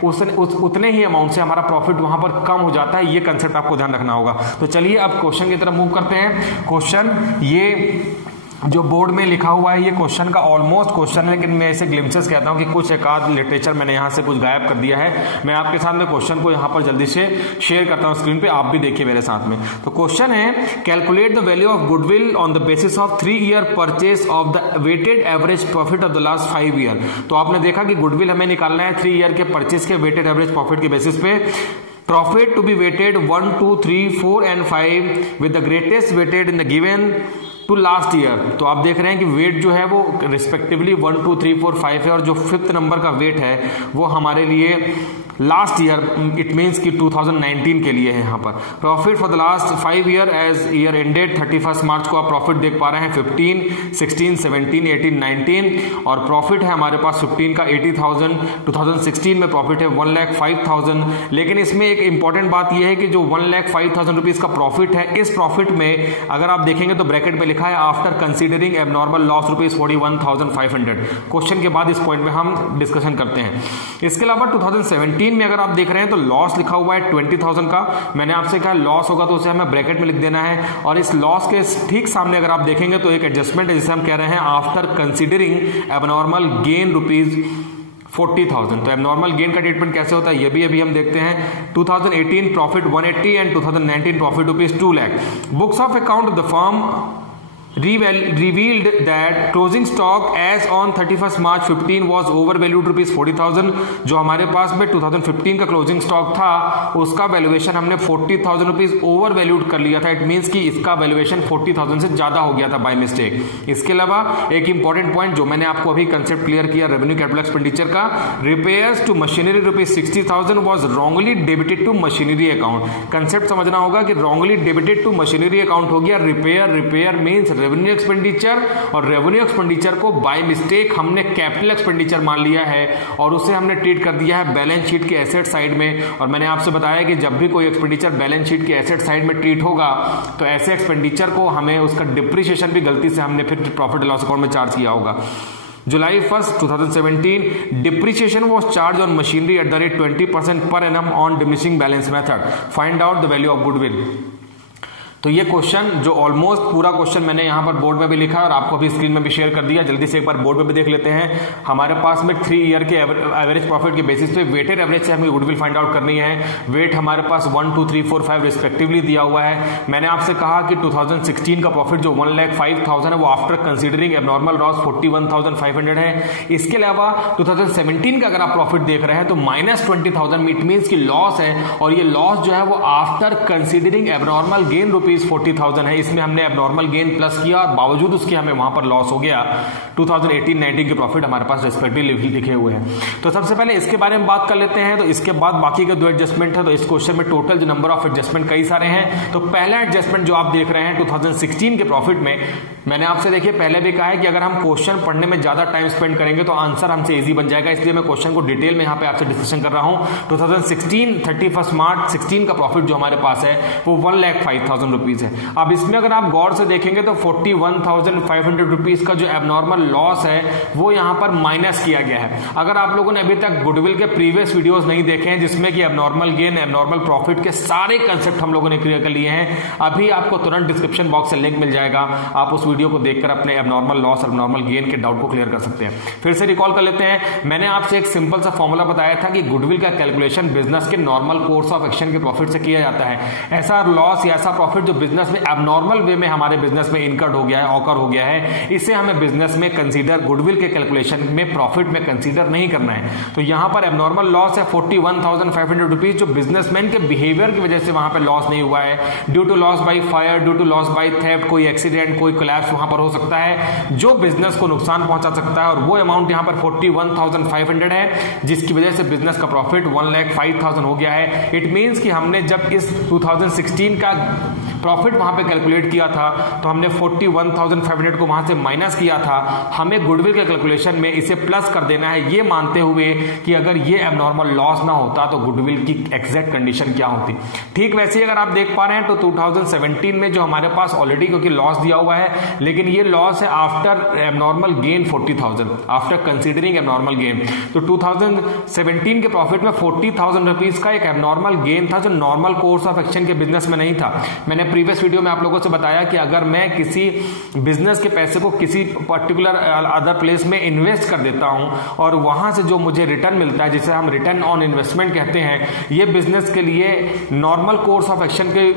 उतने ही अमाउंट से हमारा प्रॉफिट वहां पर कम हो जाता है। ये कंसेप्ट आपको ध्यान रखना होगा। तो चलिए अब क्वेश्चन की तरफ मूव करते हैं। क्वेश्चन ये जो बोर्ड में लिखा हुआ है, ये क्वेश्चन का ऑलमोस्ट क्वेश्चन है, लेकिन मैं इसे ग्लिम्पसेस कहता हूं कि कुछ एक आध लिटरेचर मैंने यहां से कुछ गायब कर दिया है। मैं आपके साथ में क्वेश्चन को यहां पर जल्दी से शेयर करता हूं स्क्रीन पे, आप भी देखिए मेरे साथ में। तो क्वेश्चन है, calculate the value of goodwill on the basis of 3 year purchase of the weighted average profit of the last 5 year. तो आपने देखा कि गुडविल हमें निकालना है 3 ईयर के परचेज के वेटेड एवरेज प्रॉफिट के बेसिस पे। Profit to be weighted 1, 2, 3, 4 and 5 with the greatest weighted in the given to last year. तो आप देख रहे हैं कि वेट जो है वो रिस्पेक्टिवली 1, 2, 3, 4, 5 है, और जो 5th नंबर का वेट है वो हमारे लिए लास्ट ईयर, इट मीन्स कि 2019 के लिए है। यहाँ पर profit for the last 5 year as year ended 31 March को आप प्रॉफिट देख पा रहे हैं 15, 16, 17, 18, 19, और प्रॉफिट है हमारे पास 15 का 80,000। 2016 में प्रॉफिट है 1,05,000। लेकिन इसमें एक इंपॉर्टेंट बात यह है कि जो 1,05,000 रुपीज का प्रॉफिट है, इस प्रॉफिट में अगर आप देखेंगे तो ब्रैकेट में लिखा है after considering abnormal loss rupees 41,500। Question के बाद इस पॉइंट में हम डिस्कशन करते हैं। इसके अलावा 2017 में अगर आप देख रहे हैं तो लॉस लिखा हुआ है 20,000 का। मैंने आपसे कहा लॉस होगा तो उसे हमें ब्रैकेट में लिख देना है, और इस लॉस के ठीक सामने अगर आप देखेंगे तो एक एडजस्टमेंट है जिसे हम कह रहे हैं after considering abnormal gain rupees 40,000। तो एबनॉर्मल गेन का ट्रीटमेंट कैसे होता है ये भी अभी हम देखते हैं। 2018 profit 180 and 2019 profit rupees 2 lakh. Books of account of the firm revealed that closing stock as on 31st March 15 was overvalued rupees 40,000। जो हमारे पास में 2015 का क्लोजिंग स्टॉक था उसका वैल्यूएशन हमने 40,000 रुपीज ओवर वैल्यूड कर लिया था। इट मींस कि इसका वैल्यूएशन 40,000 से ज्यादा हो गया था बाय मिस्टेक। इसके अलावा एक इंपॉर्टेंट पॉइंट जो मैंने आपको अभी कंसेप्ट क्लियर किया रेवेन्यू कैपिटल एक्सपेंडिचर का, repairs to machinery rupees 60,000 was wrongly debited to machinery account. Concept समझना होगा कि wrongly debited to machinery account हो गया रिपेयर मीन्स रेवेन्यू एक्सपेंडिचर, और रेवेन्यू एक्सपेंडिचर को बाय मिस्टेक हमने कैपिटल एक्सपेंडिचर मान लिया है और उसे हमने ट्रीट कर दिया है बैलेंस शीट के एसेट साइड में। और मैंने आपसे बताया कि जब भी कोई एक्सपेंडिचर बैलेंस शीट के एसेट साइड में ट्रीट होगा तो ऐसे एक्सपेंडिचर को हमें उसका डिप्रिसिएशन भी गलती से हमने फिर प्रॉफिट लॉस अकाउंट में चार्ज किया होगा। July 1st, 2017, depreciation was charged on machinery at the rate 20% per annum on diminishing balance method. Find out the value of goodwill. तो ये क्वेश्चन जो ऑलमोस्ट पूरा क्वेश्चन मैंने यहाँ पर बोर्ड में भी लिखा है और आपको भी स्क्रीन में भी शेयर कर दिया। जल्दी से एक बार बोर्ड में भी देख लेते हैं। हमारे पास में 3 ईयर के एवरेज प्रॉफिट के बेसिस पे वेटेड एवरेज से हमें गुडविल फाइंड आउट करनी है। वेट हमारे पास 1, 2, 3, 4, 5 रिस्पेक्टिवली दिया हुआ है। मैंने आपसे कहा कि 2016 का प्रॉफिट जो 1,05,000 है वो आफ्टर कंसीडरिंग एबनॉर्मल लॉस 41,500 है। इसके अलावा 2017 का अगर आप प्रॉफिट देख रहे हैं तो -20,000 इट मीन्स की लॉस है, और ये लॉस जो है वो आफ्टर कंसीडरिंग एबनॉर्मल गेन ₹40,000 है, इसमें हमने एबनॉर्मल गेन प्लस किया और बावजूद उसके हमें वहां पर लॉस हो गया। 2018-19 के प्रॉफिट हमारे पास रेस्पेक्टिवली लिखे हुए हैं। तो सबसे पहले इसके बारे में बात कर लेते हैं। तो इसके बाद बाकी के 2 एडजस्टमेंट है। तो इस क्वेश्चन में टोटल जो नंबर ऑफ एडजस्टमेंट कई सारे हैं। तो पहला एडजस्टमेंट जो आप देख रहे हैं 2016 के प्रॉफिट में, मैंने आपसे देखिए पहले भी कहा है कि अगर हम क्वेश्चन पढ़ने में ज्यादा टाइम स्पेंड करेंगे तो आंसर हमसे इजी बन जाएगा, इसलिए मैं क्वेश्चन को डिटेल में यहाँ पे आपसे डिस्कशन कर रहा हूँ। 2016 31 मार्च 16 का प्रॉफिट जो हमारे पास है वो 1,05,000 रुपीज है। अब इसमें अगर आप गौर से देखेंगे तो 41,500 रुपीज का जो एबनॉर्मल लॉस है वो यहाँ पर माइनस किया गया है। अगर आप लोगों ने अभी तक गुडविल के प्रीवियस वीडियोस नहीं देखे हैं जिसमें कि एबनॉर्मल गेन, एबनॉर्मल प्रॉफिट के सारे कंसेप्ट हम लोगों ने क्लियर कर लिए हैं, अभी आपको तुरंत डिस्क्रिप्शन बॉक्स से लिंक मिल जाएगा, आप उस वीडियो को देखकर अपने एबनॉर्मल लॉस और एबनॉर्मल गेन के डाउट को क्लियर कर सकते हैं। फिर से रिकॉल कर लेते हैं। मैंने आपसे एक सिंपल सा फॉर्मूला बताया था कि गुडविल का कैलकुलेशन बिजनेस के नॉर्मल कोर्स ऑफ एक्शन के प्रॉफिट से किया जाता है। ऐसा लॉस या ऐसा प्रॉफिट जो बिजनेस में एबनॉर्मल वे में हमारे बिजनेस में इनकर्ड हो गया है, ऑकर हो गया है, इसे हमें बिजनेस में कंसीडर, गुडविल के कैलकुलेशन में प्रॉफिट में कंसीडर नहीं करना है। तो यहां पर एबनॉर्मल लॉस है 41,500 रुपीज, जो बिजनेसमैन के बिहेवियर की वजह से वहां पर लॉस नहीं हुआ है, due to loss by fire, due to loss by theft, कोई एक्सीडेंट, कोई कोलैप्स वहां पर हो सकता है जो बिजनेस को नुकसान पहुंचा सकता है, और वो अमाउंट यहां पर 41,500 है, जिसकी वजह से बिजनेस का प्रॉफिट 1,05,000 हो गया है। इट मींस कि हमने जब इस 2016 का प्रॉफिट वहां पे कैलकुलेट किया था तो हमने 41,500 को वहां से माइनस किया था, हमें गुडविल के कैलकुलेशन में इसे प्लस कर देना है, ये मानते हुए कि अगर ये एबनॉर्मल लॉस ना होता तो गुडविल की एग्जैक्ट कंडीशन क्या होती। ठीक वैसे ही अगर आप देख पा रहे हैं तो 2017 में जो हमारे पास ऑलरेडी क्योंकि लॉस दिया हुआ है, लेकिन ये लॉस है after abnormal gain 40,000, after considering abnormal gain. तो 2017 के प्रॉफिट में 40,000 रुपीज का एक एबनॉर्मल गेन था जो नॉर्मल कोर्स ऑफ एक्शन के बिजनेस में नहीं था। मैंने प्रीवियस वीडियो में आप लोगों से बताया कि अगर मैं किसी बिजनेस के पैसे को किसी पर्टिकुलर अदर प्लेस में इन्वेस्ट कर देता हूं और वहां से जो मुझे रिटर्न मिलता है, जिसे हम रिटर्न ऑन इन्वेस्टमेंट कहते हैं, ये बिजनेस के लिए नॉर्मल कोर्स ऑफ एक्शन की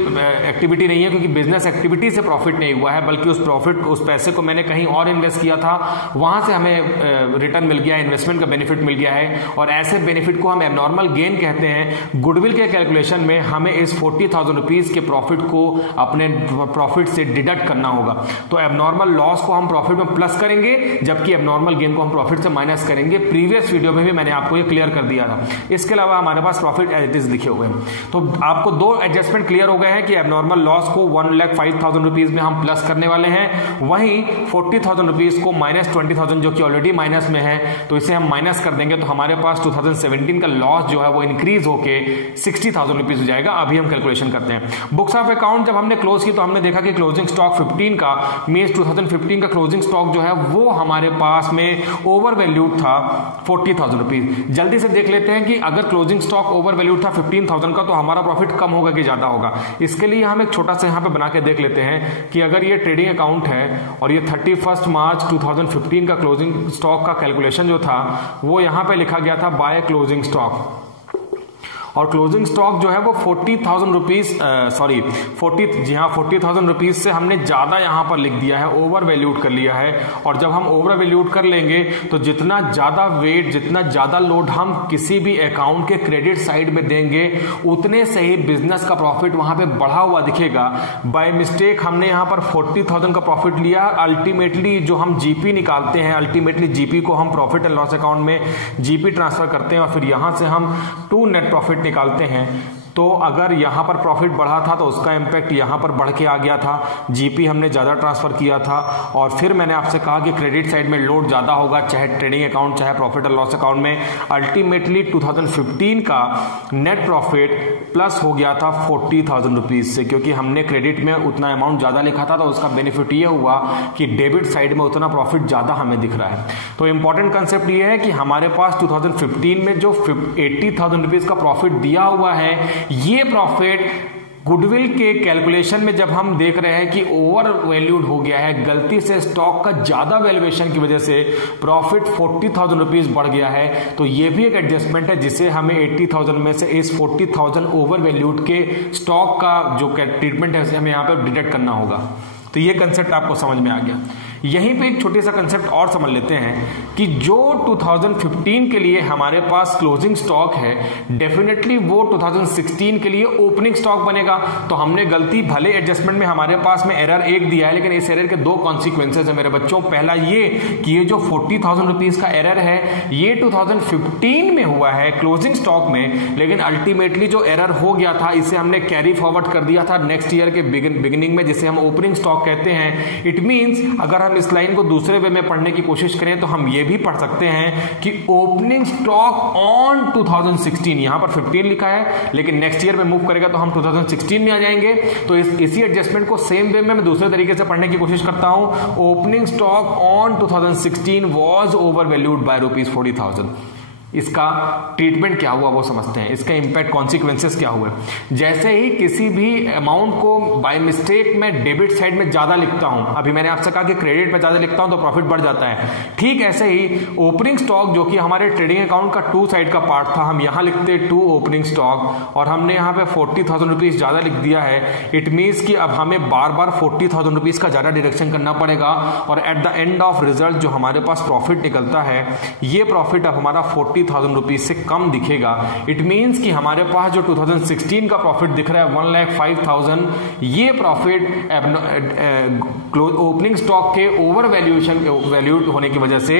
एक्टिविटी नहीं है, क्योंकि बिजनेस एक्टिविटी से प्रॉफिट नहीं हुआ है, बल्कि उस प्रॉफिट, उस पैसे को मैंने कहीं और इन्वेस्ट किया था, वहां से हमें रिटर्न मिल गया, इन्वेस्टमेंट का बेनिफिट मिल गया है, और ऐसे बेनिफिट को हम एबनॉर्मल गेन कहते हैं। गुडविल के कैलकुलेशन में हमें इस 40,000 रुपीज के प्रॉफिट को अपने प्रॉफिट से डिडक्ट करना होगा। तो एबनॉर्मल लॉस को हम प्रॉफिट में प्लस करेंगे, जबकि एबनॉर्मल गेन को हम प्रॉफिट से माइनस करेंगे। प्रीवियस वीडियो में भी मैंने आपको ये क्लियर कर दिया था। इसके अलावा हमारे पास प्रॉफिट एज इट इज लिखे हुए हैं। तो आपको 2 एडजस्टमेंट क्लियर हो गए हैं कि एबनॉर्मल लॉस को 1,05,000 रुपीज में हम प्लस करने वाले हैं, वहीं 40,000 रुपीज को -20,000 जो कि ऑलरेडी माइनस में है, तो इसे हम माइनस कर देंगे, तो हमारे पास 2017 का लॉस जो है वो इंक्रीज होके 60,000 रुपीज हो जाएगा। अभी हम कैलकुलेशन करते हैं। बुक्स ऑफ अकाउंट जब हमने क्लोज की तो हमने देखा कि क्लोजिंग स्टॉक 15 का, मींस 2015 का क्लोजिंग स्टॉक जो है वो हमारे पास में ओवर वैल्यूड था 40,000 रुपीज। जल्दी से देख लेते हैं कि अगर क्लोजिंग स्टॉक ओवर वैल्यूड था 15,000 का, तो हमारा प्रॉफिट कम होगा कि ज्यादा होगा। इसके लिए हम एक छोटा सा यहां पे बना के देख लेते हैं कि अगर ये ट्रेडिंग अकाउंट है और ये 31 मार्च 2015 का क्लोजिंग स्टॉक का कैलकुलेशन जो था वो यहां पे लिखा गया था बाय क्लोजिंग स्टॉक, और क्लोजिंग स्टॉक जो है वो 40,000 रुपीज, सॉरी 40,000 रुपीज से हमने ज्यादा यहां पर लिख दिया है, ओवर वैल्यूड कर लिया है। और जब हम ओवर वैल्यूड कर लेंगे तो जितना ज्यादा वेट, जितना ज्यादा लोड हम किसी भी अकाउंट के क्रेडिट साइड में देंगे, उतने से ही बिजनेस का प्रॉफिट वहां पे बढ़ा हुआ दिखेगा। बाय मिस्टेक हमने यहां पर 40,000 का प्रॉफिट लिया, अल्टीमेटली जो हम जीपी निकालते हैं, अल्टीमेटली जीपी को हम प्रॉफिट एंड लॉस अकाउंट में जीपी ट्रांसफर करते हैं और फिर यहां से हम टू नेट प्रॉफिट निकालते हैं। तो अगर यहां पर प्रॉफिट बढ़ा था तो उसका इंपैक्ट यहां पर बढ़ के आ गया था, जीपी हमने ज्यादा ट्रांसफर किया था। और फिर मैंने आपसे कहा कि क्रेडिट साइड में लोड ज्यादा होगा, चाहे ट्रेडिंग अकाउंट चाहे प्रॉफिट और लॉस अकाउंट में। अल्टीमेटली 2015 का नेट प्रॉफिट प्लस हो गया था 40,000 रुपीज से, क्योंकि हमने क्रेडिट में उतना अमाउंट ज्यादा लिखा था। तो उसका बेनिफिट ये हुआ कि डेबिट साइड में उतना प्रॉफिट ज्यादा हमें दिख रहा है। तो इंपॉर्टेंट कंसेप्ट ये है कि हमारे पास 2015 में जो 80,000 रुपीज का प्रॉफिट दिया हुआ है, ये प्रॉफिट गुडविल के कैलकुलेशन में जब हम देख रहे हैं कि ओवर वैल्यूड हो गया है, गलती से स्टॉक का ज्यादा वैल्यूएशन की वजह से प्रॉफिट 40,000 रुपीज बढ़ गया है, तो ये भी एक एडजस्टमेंट है जिसे हमें 80,000 में से इस 40,000 ओवर वैल्यूड के स्टॉक का जो ट्रीटमेंट है उसे हमें यहाँ पर डिडक्ट करना होगा। तो ये कंसेप्ट आपको समझ में आ गया। यहीं पे एक छोटी सा कंसेप्ट और समझ लेते हैं कि जो 2015 के लिए हमारे पास क्लोजिंग स्टॉक है, डेफिनेटली वो 2016 के लिए ओपनिंग स्टॉक बनेगा। तो हमने गलती, भले एडजस्टमेंट में हमारे पास में एरर एक दिया है, लेकिन इस एरर के दो कॉन्सिक्वेंसेज है मेरे बच्चों। पहला ये कि ये जो 40,000 रुपीज का एरर है ये 2015 में हुआ है क्लोजिंग स्टॉक में, लेकिन अल्टीमेटली जो एरर हो गया था इसे हमने कैरी फॉरवर्ड कर दिया था नेक्स्ट ईयर के बिगिनिंग में, जिसे हम ओपनिंग स्टॉक कहते हैं। इट मींस अगर हम इस लाइन को दूसरे वे में पढ़ने की कोशिश करें तो हम ये भी पढ़ सकते हैं कि ओपनिंग स्टॉक ऑन 2016, यहां पर 15 लिखा है लेकिन नेक्स्ट ईयर में मूव करेगा तो हम 2016 में आ जाएंगे। तो इसी एडजस्टमेंट को सेम वे में मैं दूसरे तरीके से पढ़ने की कोशिश करता हूं। Opening stock on 2016 was over valued bye ₹40,000। इसका ट्रीटमेंट क्या हुआ वो समझते हैं, इसका इंपैक्ट कॉन्सिक्वेंसेस क्या हुए। जैसे ही किसी भी अमाउंट को बाय मिस्टेक मैं डेबिट साइड में ज्यादा लिखता हूं, अभी मैंने आपसे कहा कि क्रेडिट में ज्यादा लिखता हूं तो प्रॉफिट बढ़ जाता है, ठीक ऐसे ही ओपनिंग स्टॉक जो कि हमारे ट्रेडिंग अकाउंट का टू साइड का पार्ट था, हम यहां लिखते टू ओपनिंग स्टॉक और हमने यहां पे 40,000 रुपीज ज्यादा लिख दिया है। इट मीन्स कि अब हमें बार बार 40,000 रुपीज का ज्यादा डिडक्शन करना पड़ेगा और at the end of result जो हमारे पास प्रॉफिट निकलता है, ये प्रॉफिट अब हमारा 40,000 रुपीज से कम दिखेगा। इट मींस कि हमारे पास जो 2016 का प्रॉफिट दिख रहा है 1,05,000, ये प्रॉफिट ओपनिंग स्टॉक के ओवर वैल्यूड होने की वजह से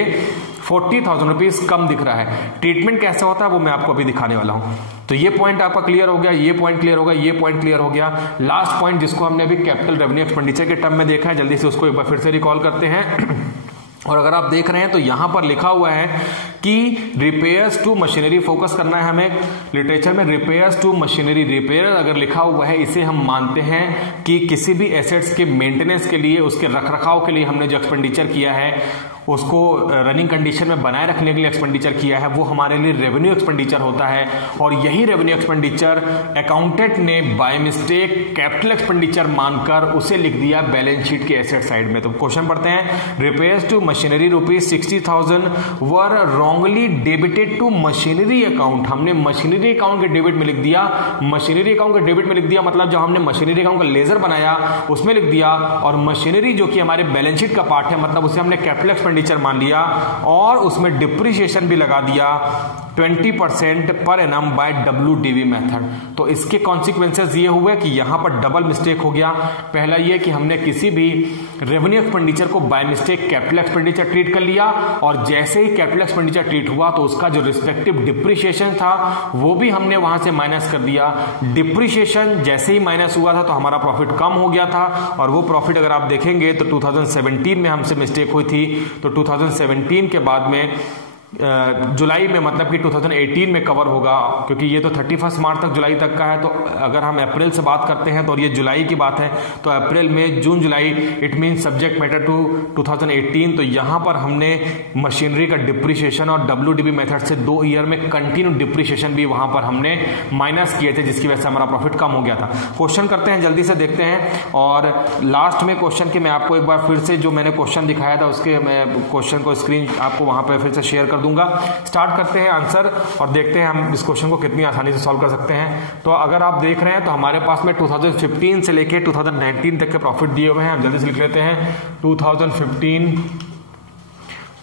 40,000 रुपीज कम दिख रहा है। ट्रीटमेंट कैसे होता है वो मैं आपको अभी दिखाने वाला हूं। तो ये पॉइंट आपका क्लियर हो गया, ये पॉइंट क्लियर हो गया, ये पॉइंट क्लियर हो गया। लास्ट पॉइंट जिसको हमने अभी कैपिटल रेवेन्यू एक्सपेंडिचर के टर्म में देखा है, जल्दी से उसको एक बार फिर से रिकॉल करते हैं। और अगर आप देख रहे हैं तो यहां पर लिखा हुआ है कि रिपेयर्स टू मशीनरी, फोकस करना है हमें लिटरेचर में, रिपेयर्स टू मशीनरी। रिपेयर अगर लिखा हुआ है इसे हम मानते हैं कि किसी भी एसेट्स के मेंटेनेंस के लिए, उसके रखरखाव के लिए हमने जो एक्सपेंडिचर किया है, उसको रनिंग कंडीशन में बनाए रखने के लिए एक्सपेंडिचर किया है, वो हमारे लिए रेवेन्यू एक्सपेंडिचर होता है। और यही रेवेन्यू एक्सपेंडिचर अकाउंटेंट ने बाय मिस्टेक कैपिटल एक्सपेंडिचर मानकर उसे लिख दिया बैलेंस शीट के एसेट साइड में। तो क्वेश्चन पढ़ते हैं, repairs to machinery ₹60,000 were wrongly debited to machinery account. हमने मशीनरी अकाउंट के डेबिट में लिख दिया, मशीनरी अकाउंट के डेबिट में लिख दिया, मतलब जब हमने मशीनरी अकाउंट का लेजर बनाया उसमें लिख दिया, और मशीनरी जो कि हमारे बैलेंस शीट का पार्ट है, मतलब उसे हमने कैपिटल एक्सपेंडिचर मान लिया और उसमें डिप्रिसिएशन भी लगा दिया 20% per annum bye WDV method. तो इसके कॉन्सिक्वेंसेस ये हुए कि यहां पर डबल मिस्टेक हो गया। पहला ये कि हमने किसी भी रेवेन्यू एक्सपेंडिचर को by mistake capital expenditure treat कर लिया, और जैसे ही कैपिटल एक्सपेंडिचर ट्रीट हुआ तो उसका जो रिस्पेक्टिव डिप्रिसिएशन था वो भी हमने वहां से माइनस कर दिया। डिप्रिसिएशन जैसे ही माइनस हुआ था तो हमारा प्रॉफिट कम हो गया था, और वो प्रॉफिट अगर आप देखेंगे तो 2017 में हमसे मिस्टेक हुई थी, तो 2017 के बाद में जुलाई में, मतलब कि 2018 में कवर होगा, क्योंकि ये तो 31 मार्च तक जुलाई तक का है। तो अगर हम अप्रैल से बात करते हैं तो ये जुलाई की बात है, तो अप्रैल में June July, it mean subject matter to 2018। तो यहां पर हमने मशीनरी का डिप्रिसिएशन और WDV मेथड से 2 ईयर में कंटिन्यू डिप्रिसिएशन भी वहां पर हमने माइनस किए थे, जिसकी वजह से हमारा प्रॉफिट कम हो गया था। क्वेश्चन करते हैं, जल्दी से देखते हैं। और लास्ट में क्वेश्चन के मैं आपको एक बार फिर से जो मैंने क्वेश्चन दिखाया था उसके मैं क्वेश्चन को स्क्रीन आपको वहां पर फिर से शेयर कर दूंगा। स्टार्ट करते हैं आंसर और देखते हैं हम इस क्वेश्चन को कितनी आसानी से सॉल्व कर सकते हैं। तो अगर आप देख रहे हैं तो हमारे पास में 2015 से लेके 2019 तक के प्रॉफिट दिए हुए हैं। हम जल्दी से लिख लेते हैं 2015,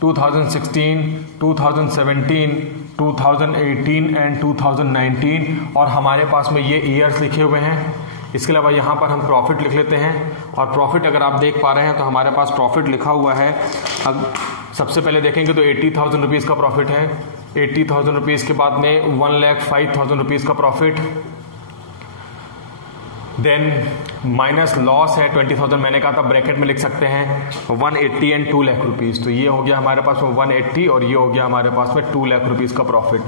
2016, 2017, 2018 एंड 2019, और हमारे पास में ये ईयर्स लिखे हुए हैं। इसके अलावा यहाँ पर हम प्रॉफिट लिख लेते हैं, और प्रॉफिट अगर आप देख पा रहे हैं तो हमारे पास प्रॉफिट लिखा हुआ है। अब सबसे पहले देखेंगे तो 80,000 रुपीज़ का प्रॉफिट है। 80,000 रुपीज़ के बाद में 1,05,000 रुपीज़ का प्रॉफिट, देन माइनस लॉस है 20,000, मैंने कहा था ब्रैकेट में लिख सकते हैं 180 एंड 2 लाख रुपीज़। तो ये हो गया हमारे पास में 180 और ये हो गया हमारे पास में 2 लाख रुपीज़ का प्रॉफिट।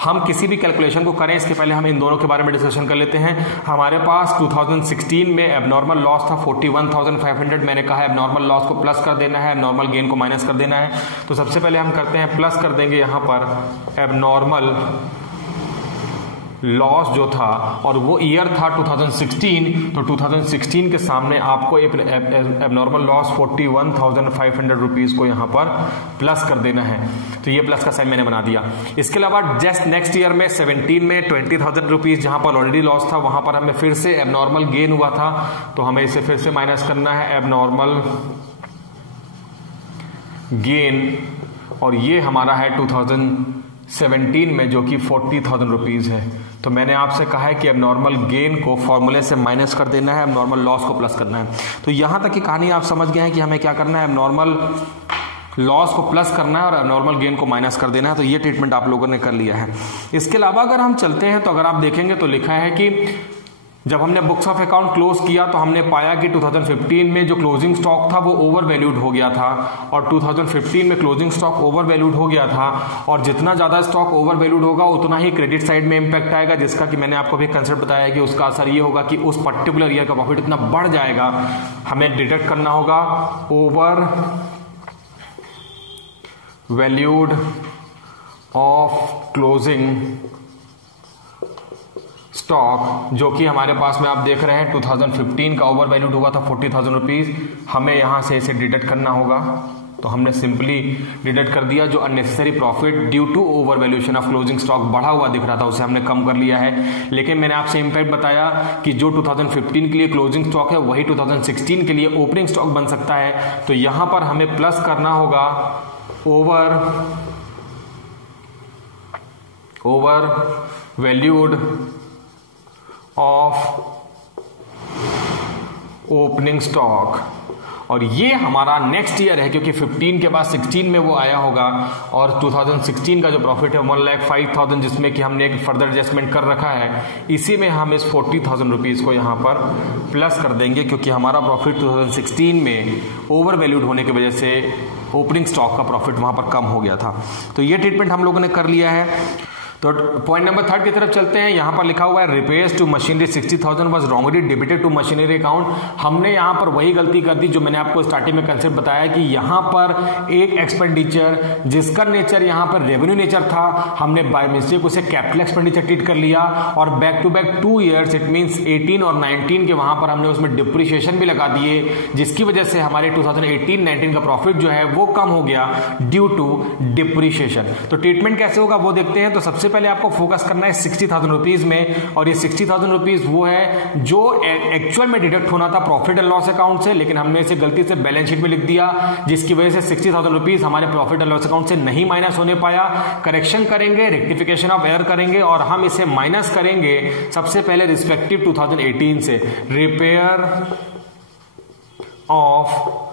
हम किसी भी कैलकुलेशन को करें इसके पहले हम इन दोनों के बारे में डिस्कशन कर लेते हैं। हमारे पास 2016 में एबनॉर्मल लॉस था 41,500, मैंने कहा एबनॉर्मल लॉस को प्लस कर देना है, एबनॉर्मल गेन को माइनस कर देना है। तो सबसे पहले हम करते हैं प्लस कर देंगे यहाँ पर एबनॉर्मल लॉस जो था, और वो ईयर था 2016, तो 2016 के सामने आपको एक एबनॉर्मल लॉस 41,500 रुपीज़ को यहाँ पर प्लस कर देना है। तो ये प्लस का साइन मैंने बना दिया। इसके अलावा जस्ट नेक्स्ट ईयर में 17 में 20,000 रुपीज़ जहाँ पर ऑलरेडी लॉस था वहाँ पर हमें फिर से एबनॉर्मल गेन हुआ था, तो हमें इसे फिर से माइनस करना है। एबनॉर्मल गेन, और ये हमारा है 2017 में जो कि 40,000 रुपीज़ है। तो मैंने आपसे कहा है कि अब नॉर्मल गेन को फॉर्मूले से माइनस कर देना है, अब नॉर्मल लॉस को प्लस करना है। तो यहाँ तक की कहानी आप समझ गए हैं कि हमें क्या करना है, अब नॉर्मल लॉस को प्लस करना है और नॉर्मल गेन को माइनस कर देना है। तो ये ट्रीटमेंट आप लोगों ने कर लिया है। इसके अलावा अगर हम चलते हैं तो अगर आप देखेंगे तो लिखा है कि जब हमने बुक्स ऑफ अकाउंट क्लोज किया तो हमने पाया कि 2015 में जो क्लोजिंग स्टॉक था वो ओवर वैल्यूड हो गया था, और 2015 में क्लोजिंग स्टॉक ओवर वैल्यूड हो गया था, और जितना ज़्यादा स्टॉक ओवर वैल्यूड होगा उतना ही क्रेडिट साइड में इंपैक्ट आएगा, जिसका कि मैंने आपको भी कंसेप्ट बताया है कि उसका असर ये होगा कि उस पर्टिकुलर ईयर का प्रॉफिट इतना बढ़ जाएगा। हमें डिडक्ट करना होगा over valued of closing stock, जो कि हमारे पास में आप देख रहे हैं 2015 का ओवर वैल्यूड हुआ था 40,000 रुपीज़। हमें यहाँ से इसे डिडक्ट करना होगा, तो हमने सिंपली डिडक्ट कर दिया। जो unnecessary profit due to over valuation of closing stock बढ़ा हुआ दिख रहा था उसे हमने कम कर लिया है। लेकिन मैंने आपसे इंपैक्ट बताया कि जो 2015 के लिए क्लोजिंग स्टॉक है वही 2016 के लिए ओपनिंग स्टॉक बन सकता है। तो यहाँ पर हमें प्लस करना होगा over valued of opening stock, और ये हमारा नेक्स्ट ईयर है क्योंकि 15 के बाद 16 में वो आया होगा, और 2016 का जो प्रॉफिट है 1,05,000 जिसमें कि हमने एक फर्दर एडजस्टमेंट कर रखा है, इसी में हम इस 40,000 रुपीज़ को यहाँ पर प्लस कर देंगे क्योंकि हमारा प्रॉफिट 2016 में ओवर वैल्यूड होने की वजह से ओपनिंग स्टॉक का प्रॉफिट वहाँ पर कम हो गया था। तो ये ट्रीटमेंट हम लोगों ने कर लिया है। तो पॉइंट नंबर 3 की तरफ चलते हैं। यहाँ पर लिखा हुआ है repairs to machinery 60,000 was wrongly debited to machinery account. हमने यहाँ पर वही गलती कर दी जो मैंने आपको स्टार्टिंग में कंसेप्ट बताया कि यहाँ पर एक एक्सपेंडिचर जिसका नेचर यहाँ पर रेवेन्यू नेचर था, हमने बाय मिस्टेक उसे कैपिटल एक्सपेंडिचर ट्रीट कर लिया, और back to back 2 years it means 18 और 19 के वहाँ पर हमने उसमें डिप्रिशिएशन भी लगा दिए, जिसकी वजह से हमारे 2018-19 का प्रॉफिट जो है वो कम हो गया ड्यू टू डिप्रिशिएशन। तो ट्रीटमेंट कैसे होगा वो देखते हैं। तो सबसे पहले आपको फोकस करना है 60,000 रुपीज में, और ये 60,000 रुपीज वो है जो एक्चुअल में डिडक्ट होना था प्रॉफिट एंड लॉस अकाउंट से, लेकिन हमने इसे गलती से बैलेंस शीट में लिख दिया, जिसकी वजह से 60,000 रुपीज हमारे प्रॉफिट एंड लॉस अकाउंट से नहीं माइनस होने पाया। करेक्शन करेंगे, रेक्टिफिकेशन ऑफ एरर करेंगे, और हम इसे माइनस करेंगे सबसे पहले रिस्पेक्टिव 2018 से रिपेयर ऑफ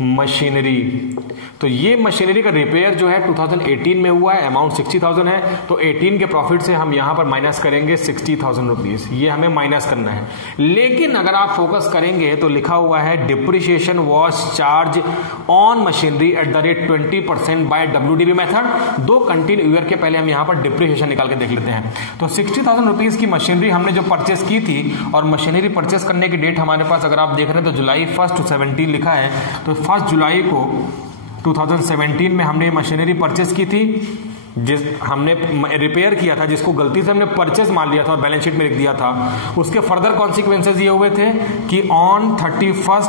मशीनरी। तो ये मशीनरी का रिपेयर जो है 2018 में हुआ है, अमाउंट 60,000 है, तो 18 के प्रॉफिट से हम यहां पर माइनस करेंगे 60,000 रुपीज, ये हमें माइनस करना है। लेकिन अगर आप फोकस करेंगे तो लिखा हुआ है depreciation was charge on machinery at the rate 20% by WDV method. 2 continue year के पहले हम यहां पर डिप्रिशिएशन निकाल के देख लेते हैं। तो 60,000 रुपीज की मशीनरी हमने जो परचेस की थी, और मशीनरी परचेस करने की डेट हमारे पास अगर आप देख रहे हैं तो जुलाई 1 17 लिखा है, तो 1 जुलाई को 2017 में हमने मशीनरी परचेस की थी, जिस हमने रिपेयर किया था, जिसको गलती से हमने परचेस मान लिया था और बैलेंस शीट में लिख दिया था। उसके फर्दर कॉन्सिक्वेंसेज ये हुए थे कि ऑन 31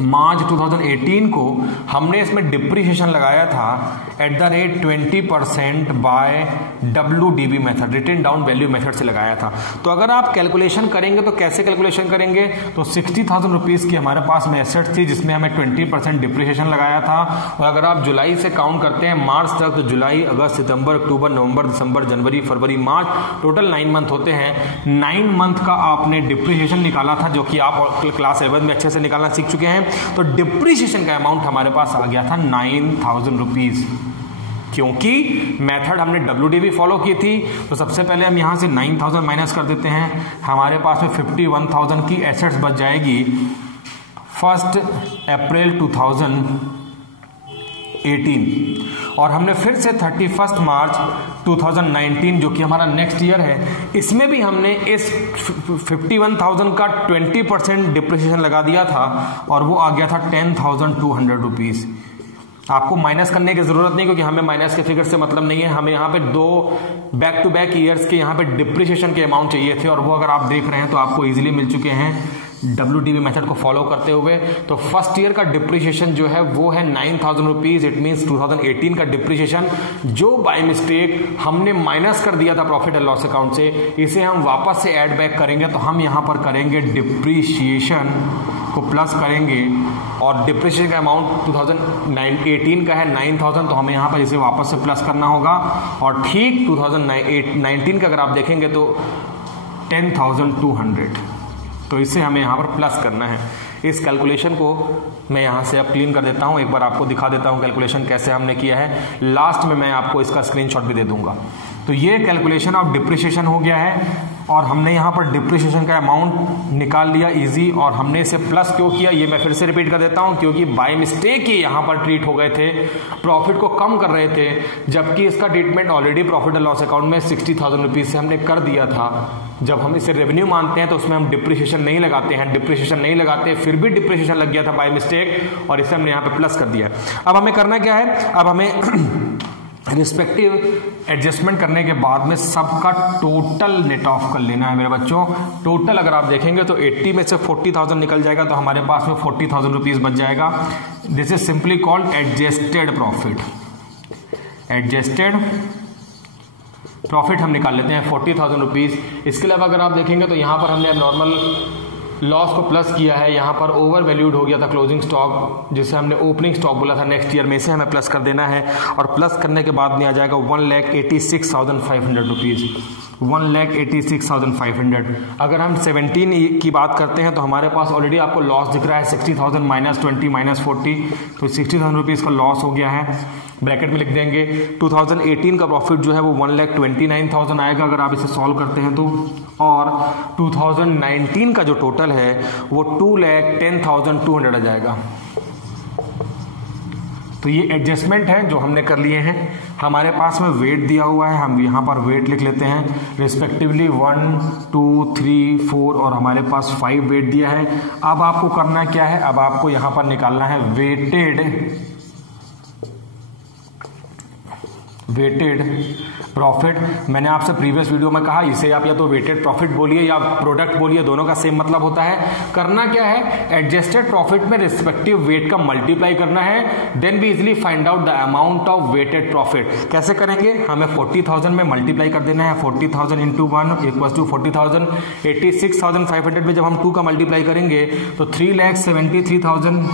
मार्च 2018 को हमने इसमें डिप्रिशिएशन लगाया था at the rate 20% by WDV method, written down value method से लगाया था। तो अगर आप कैलकुलेशन करेंगे तो कैसे कैलकुलेशन करेंगे, तो 60,000 रुपीज की हमारे पास में एसेट्स थी जिसमें हमें 20% डिप्रिशिएशन लगाया था, और अगर आप जुलाई से काउंट करते हैं मार्च तक, तो जुलाई, अगस्त, सितंबर, अक्टूबर, नवंबर, दिसंबर, जनवरी, फरवरी, मार्च, टोटल 9 मंथ होते हैं। 9 मंथ का आपने डिप्रिशिएशन निकाला था, जो कि आप क्लास 7 में अच्छे से निकालना सीख चुके हैं। तो डिप्रिशिएशन का अमाउंट हमारे पास आ गया था 9,000 रुपीज, क्योंकि मेथड हमने WDV फॉलो की थी। तो सबसे पहले हम यहां से 9,000 माइनस कर देते हैं, हमारे पास में 51,000 की एसेट्स बच जाएगी 1 अप्रैल 2018, और हमने फिर से 31 मार्च 2019 जो कि हमारा नेक्स्ट ईयर है, इसमें भी हमने इस 51,000 का 20% डिप्रिशिएशन लगा दिया था, और वो आ गया था 10,200 रुपीज। आपको माइनस करने की जरूरत नहीं, क्योंकि हमें माइनस के फिगर से मतलब नहीं है, हमें यहाँ पे 2 बैक टू बैक ईयर्स के यहाँ पे डिप्रिशिएशन के अमाउंट चाहिए थे, और वो अगर आप देख रहे हैं तो आपको इजीली मिल चुके हैं WDV मेथड को फॉलो करते हुए। तो फर्स्ट ईयर का डिप्रिशिएशन जो है वो है 9,000 रुपीज, इट मीन्स 2018 का डिप्रिशिएशन जो बाय मिस्टेक हमने माइनस कर दिया था प्रॉफिट एंड लॉस अकाउंट से, इसे हम वापस से ऐड बैक करेंगे। तो हम यहाँ पर करेंगे डिप्रिशिएशन को प्लस करेंगे और डिप्रिसिएशन का अमाउंट 2018 का है 9000, तो हमें यहाँ पर इसे वापस से प्लस करना होगा। और ठीक 2019 का अगर आप देखेंगे तो 10,200, तो इसे हमें यहाँ पर प्लस करना है। इस कैलकुलेशन को मैं यहाँ से अब क्लीन कर देता हूँ, एक बार आपको दिखा देता हूँ कैलकुलेशन कैसे हमने किया है। लास्ट में मैं आपको इसका स्क्रीनशॉट भी दे दूंगा। तो ये कैलकुलेशन ऑफ डिप्रिसिएशन हो गया है और हमने यहाँ पर डिप्रिसिएशन का अमाउंट निकाल लिया इजी। और हमने इसे प्लस क्यों किया ये मैं फिर से रिपीट कर देता हूँ, क्योंकि बाय मिस्टेक ही यहाँ पर ट्रीट हो गए थे, प्रॉफिट को कम कर रहे थे, जबकि इसका treatment already profit and loss account में 60,000 रुपीज से हमने कर दिया था। जब हम इसे रेवेन्यू मानते हैं तो उसमें हम डिप्रिसिएशन नहीं लगाते हैं, डिप्रिसिएशन नहीं लगाते, फिर भी डिप्रिसिएशन लग गया था बाय मिस्टेक और इसे हमने यहाँ पे प्लस कर दिया। अब हमें करना क्या है, अब हमें रिस्पेक्टिव एडजस्टमेंट करने के बाद में सबका टोटल नेट ऑफ कर लेना है मेरे बच्चों। टोटल अगर आप देखेंगे तो 80 में से 40,000 निकल जाएगा, तो हमारे पास में 40,000 रुपीज बच जाएगा। This is simply called adjusted profit. Adjusted profit हम निकाल लेते हैं 40,000 रुपीज। इसके अलावा अगर आप देखेंगे तो यहाँ पर हमने नॉर्मल लॉस को प्लस किया है, यहाँ पर ओवर वैल्यूड हो गया था क्लोजिंग स्टॉक, जिसे हमने ओपनिंग स्टॉक बोला था नेक्स्ट ईयर में, से हमें प्लस कर देना है। और प्लस करने के बाद में आ जाएगा 1,86,500 रुपीज़, 1,86,500। अगर हम 17 की बात करते हैं तो हमारे पास ऑलरेडी आपको लॉस दिख रहा है 60,000 माइनस 20 माइनस 40, तो 60,000 रुपीज़ का लॉस हो गया है। ब्रैकेट में लिख देंगे 2018 का प्रॉफिट जो है वो 1,29,000 आएगा अगर आप इसे सॉल्व करते हैं तो। और 2019 का जो टोटल है वो 2,10,200 आ जाएगा। तो ये एडजस्टमेंट है जो हमने कर लिए हैं। हमारे पास में वेट दिया हुआ है, हम यहाँ पर वेट लिख लेते हैं रिस्पेक्टिवली 1, 2, 3, 4 और हमारे पास 5 वेट दिया है। अब आपको करना क्या है, अब आपको यहाँ पर निकालना है वेटेड प्रॉफिट। मैंने आपसे प्रीवियस वीडियो में कहा इसे आप या तो वेटेड प्रॉफिट बोलिए या प्रोडक्ट बोलिए, दोनों का सेम मतलब होता है। करना क्या है, एडजस्टेड प्रॉफिट में रिस्पेक्टिव वेट का मल्टीप्लाई करना है, then we easily find out the amount of weighted profit. कैसे करेंगे, हमें 40,000 में मल्टीप्लाई कर देना है, 40,000 इंटू 1 इक्वल टू 40,000। 86,500 में जब हम 2 का मल्टीप्लाई करेंगे तो 3,73,000।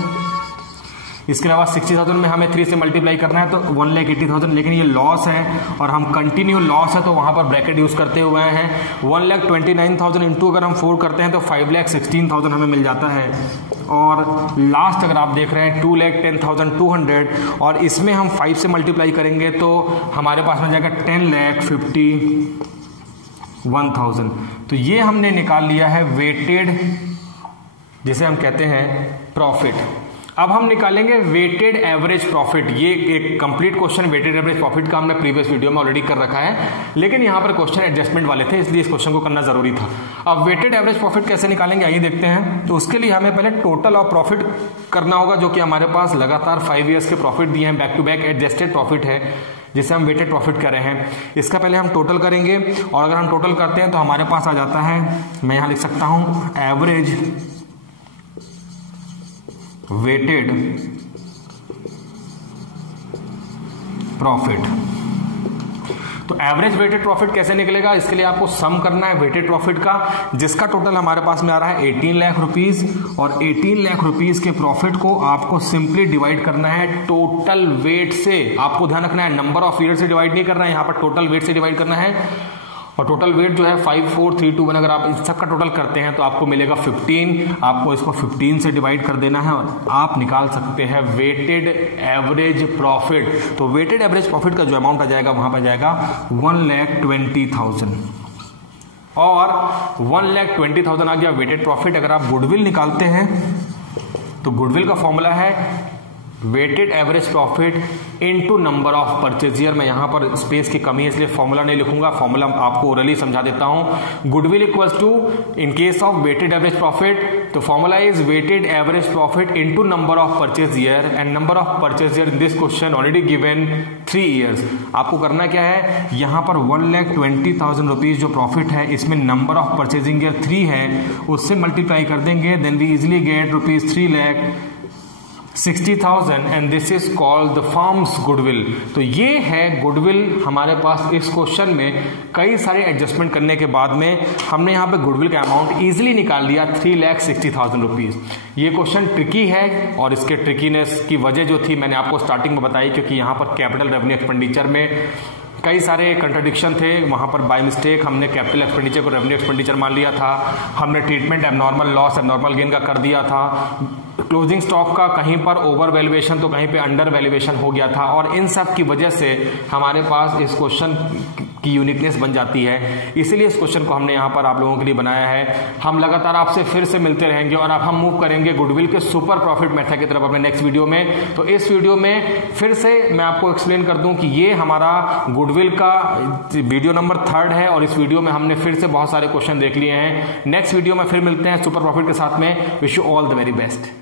इसके अलावा 60,000 में हमें 3 से मल्टीप्लाई करना है तो 1,80,000, लेकिन ये लॉस है और हम कंटिन्यू लॉस है तो वहां पर ब्रैकेट यूज करते हुए हैं। 1,29,000 इंटू अगर हम 4 करते हैं तो 5,16,000 हमें मिल जाता है। और लास्ट अगर आप देख रहे हैं 2,10,200 और इसमें हम 5 से मल्टीप्लाई करेंगे तो हमारे पास में जाएगा 10,51,000। तो ये हमने निकाल लिया है वेटेड, जिसे हम कहते हैं प्रॉफिट। अब हम निकालेंगे वेटेड एवरेज प्रॉफिट। ये एक complete question weighted average profit का हमने प्रीवियस वीडियो में ऑलरेडी कर रखा है, लेकिन यहाँ पर क्वेश्चन एडजस्टमेंट वाले थे इसलिए इस क्वेश्चन को करना जरूरी था। अब वेटेड एवरेज प्रॉफिट कैसे निकालेंगे आइए देखते हैं। तो उसके लिए हमें पहले टोटल ऑफ प्रॉफिट करना होगा, जो कि हमारे पास लगातार 5 ईयर्स के प्रॉफिट दिए हैं, back to back adjusted profit है जिसे हम वेटेड प्रॉफिट कर रहे हैं। इसका पहले हम टोटल करेंगे और अगर हम टोटल करते हैं तो हमारे पास आ जाता है, मैं यहाँ लिख सकता हूँ एवरेज वेटेड प्रॉफिट। तो एवरेज वेटेड प्रॉफिट कैसे निकलेगा, इसके लिए आपको सम करना है वेटेड प्रॉफिट का, जिसका टोटल हमारे पास में आ रहा है 18 लाख रुपीज। और 18 लाख रुपीज के प्रॉफिट को आपको सिंपली डिवाइड करना है टोटल वेट से। आपको ध्यान रखना है नंबर ऑफ ईयर से डिवाइड नहीं करना है, यहाँ पर टोटल वेट से डिवाइड करना है। और टोटल वेट जो है 54,321, अगर आप इस सब का टोटल करते हैं तो आपको मिलेगा 15। आपको इसको 15 से डिवाइड कर देना है और आप निकाल सकते हैं वेटेड एवरेज प्रॉफिट। तो वेटेड एवरेज प्रॉफिट का जो अमाउंट आ जाएगा वहां पर जाएगा 1,20,000 और 1,20,000 आ गया वेटेड प्रॉफिट। अगर आप गुडविल निकालते हैं तो गुडविल का फॉर्मूला है weighted average profit into number of purchase year. मैं यहां पर स्पेस की कमी है इसलिए फॉर्मूला नहीं लिखूंगा, फॉर्मूला आपको ओरली समझा देता हूं। Goodwill equals to, in case of weighted average profit, तो formula is weighted average profit into number of purchase year, and number of purchase year in this question already given 3 years. आपको करना क्या है, यहां पर 1,20,000 रुपीज जो प्रॉफिट है इसमें नंबर ऑफ परचेजिंग ईयर 3 है, उससे मल्टीप्लाई कर देंगे, then we easily get ₹3,00,000 60,000 and this is called the firm's goodwill. तो ये है गुडविल। हमारे पास इस क्वेश्चन में कई सारे एडजस्टमेंट करने के बाद में हमने यहाँ पे गुडविल का अमाउंट इजीली निकाल लिया 3,60,000 रुपीज़। ये क्वेश्चन ट्रिकी है और इसके ट्रिकीनेस की वजह जो थी मैंने आपको स्टार्टिंग में बताई, क्योंकि यहाँ पर कैपिटल रेवेन्यू एक्सपेंडिचर में कई सारे कंट्राडिक्शन थे। वहाँ पर बाय मिस्टेक हमने कैपिटल एक्सपेंडिचर को रेवेन्यू एक्सपेंडिचर मान लिया था। हमने treatment abnormal loss abnormal gain का कर दिया था। क्लोजिंग स्टॉक का कहीं पर ओवर वैल्यूएशन तो कहीं पे अंडर वैल्यूएशन हो गया था, और इन सब की वजह से हमारे पास इस क्वेश्चन की यूनिकनेस बन जाती है। इसीलिए इस क्वेश्चन को हमने यहाँ पर आप लोगों के लिए बनाया है। हम लगातार आपसे फिर से मिलते रहेंगे और अब हम मूव करेंगे गुडविल के सुपर प्रॉफिट मेथड की तरफ अपने नेक्स्ट वीडियो में। तो इस वीडियो में फिर से मैं आपको एक्सप्लेन कर दूं कि ये हमारा गुडविल का वीडियो नंबर 3 है, और इस वीडियो में हमने फिर से बहुत सारे क्वेश्चन देख लिए हैं। नेक्स्ट वीडियो में फिर मिलते हैं सुपर प्रॉफिट के साथ में। Wish you all the very best.